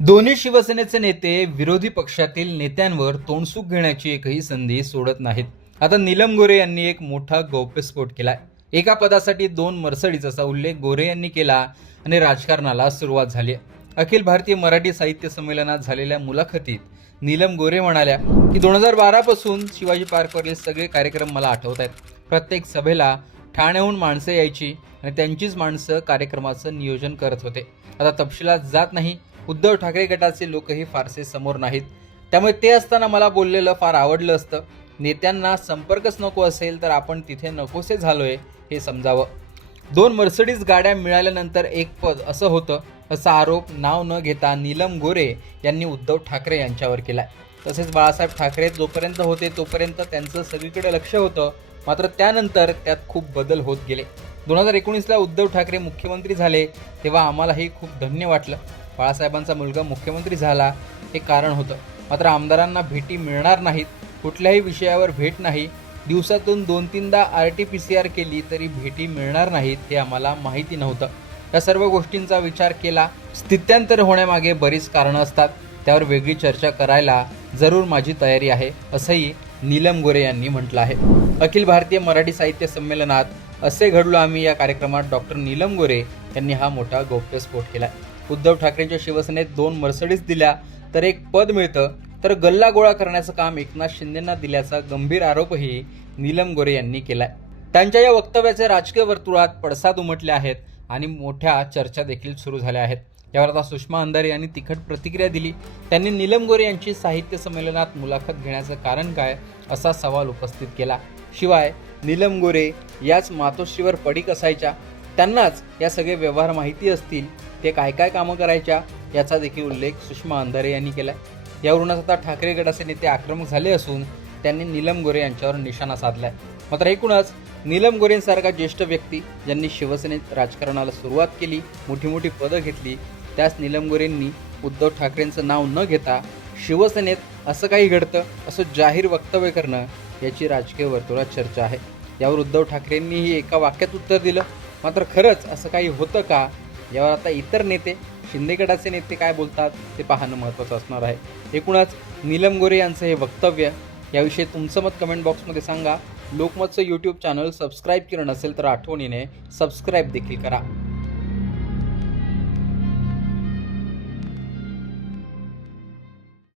दोन्ही शिवसेनेचे नेते विरोधी पक्षातील नेत्यांवर तोंडसूक घेण्याची एकही संधी सोडत नाहीत. आता नीलम गोरे यांनी एक मोठा गौप्यस्फोट केलाय. एका पदासाठी दोन मर्सडीज असा उल्लेख गोरे यांनी केला आणि राजकारणाला सुरुवात झाली आहे. अखिल भारतीय मराठी साहित्य संमेलनात झालेल्या मुलाखतीत नीलम गोरे म्हणाल्या की दोन हजार बारा पासून शिवाजी पार्कवरील सगळे कार्यक्रम मला आठवत आहेत. प्रत्येक सभेला ठाण्याहून माणसं यायची आणि त्यांचीच माणसं कार्यक्रमाचं नियोजन करत होते. आता तपशिलात जात नाही. उद्धव ठाकरे गटाचे लोकही फारसे समोर नाहीत. त्यामुळे ते असताना मला बोललेलं फार आवडलं असतं. नेत्यांना संपर्कच नको असेल तर आपण तिथे नकोसे झालोय हे समजावं. दोन मर्सडीज गाड्या मिळाल्यानंतर एक पद असं होतं असा आरोप नाव न घेता नीलम गोरे यांनी उद्धव ठाकरे यांच्यावर केलाय. तसेच बाळासाहेब ठाकरे जोपर्यंत होते तोपर्यंत त्यांचं सगळीकडे लक्ष होतं मात्र त्यानंतर त्यात खूप बदल होत गेले. दोन हजार एकोणीसला उद्धव ठाकरे मुख्यमंत्री झाले तेव्हा आम्हालाही खूप धन्य वाटलं. बाळासाहेबांचा मुलगा मुख्यमंत्री झाला हे कारण होतं. मात्र आमदारांना भेटी मिळणार नाहीत कुठल्याही विषयावर भेट नाही. दिवसातून दोन तीनदा R T P C R केली तरी भेटी मिळणार नाहीत हे आम्हाला माहिती नव्हतं. या सर्व गोष्टींचा विचार केला. स्थित्यांतर होण्यामागे बरीच कारणं असतात. त्यावर वेगळी चर्चा करायला जरूर माझी तयारी आहे असंही नीलम गोरे यांनी म्हटलं आहे. अखिल भारतीय मराठी साहित्य संमेलनात असे घडलो आम्ही या कार्यक्रमात डॉक्टर नीलम गोरे यांनी हा मोठा गौप्यस्फोट केला उद्धव ठाकरेंच्या शिवसेनेत दोन मर्सडीज दिल्या तर एक पद मिळतं तर गल्ला गोळा करण्याचं काम एकनाथ शिंदेंना दिल्याचा गंभीर आरोपही नीलम गोरे यांनी केलाय. त्यांच्या या वक्तव्याचे राजकीय वर्तुळात पडसाद उमटले आहेत आणि मोठ्या चर्चा देखील सुरू झाल्या आहेत. यावर आता सुषमा अंधारे यांनी तिखट प्रतिक्रिया दिली. त्यांनी नीलम गोरे यांची साहित्य संमेलनात मुलाखत घेण्याचं कारण काय असा सवाल उपस्थित केला. शिवाय नीलम गोरे याच मातोश्रीवर पडीक असायच्या. त्यांनाच या सगळे व्यवहार माहिती असतील ते काय काय कामं करायच्या याचा देखील उल्लेख सुषमा अंधारे यांनी केला यावरूनच आता ठाकरे गटाचे नेते आक्रमक झाले असून त्यांनी नीलम गोरे यांच्यावर निशाणा साधलाय. मात्र एकूणच नीलम गोरेंसारखा ज्येष्ठ व्यक्ती ज्यांनी शिवसेनेत राजकारणाला सुरुवात केली मोठी मोठी पदं घेतली त्याच नीलम गोरेंनी उद्धव ठाकरेंचं नाव न घेता शिवसेनेत असं काही घडतं असं जाहीर वक्तव्य करणं याची राजकीय वर्तुळात चर्चा आहे. यावर उद्धव ठाकरेंनीही एका वाक्यात उत्तर दिलं. मात्र खरंच असं काही होतं का? यावर आता इतर नेते शिंदे गटाचे नेते काय बोलतात ते पाहणं महत्त्वाचं असणार आहे. एकूणच नीलम गोरे यांचं हे वक्तव्य याविषयी तुमचं मत कमेंट बॉक्समध्ये सांगा. लोकमतचं यूट्यूब चॅनल सबस्क्राईब केलं नसेल तर आठवणीने सबस्क्राईब देखील करा.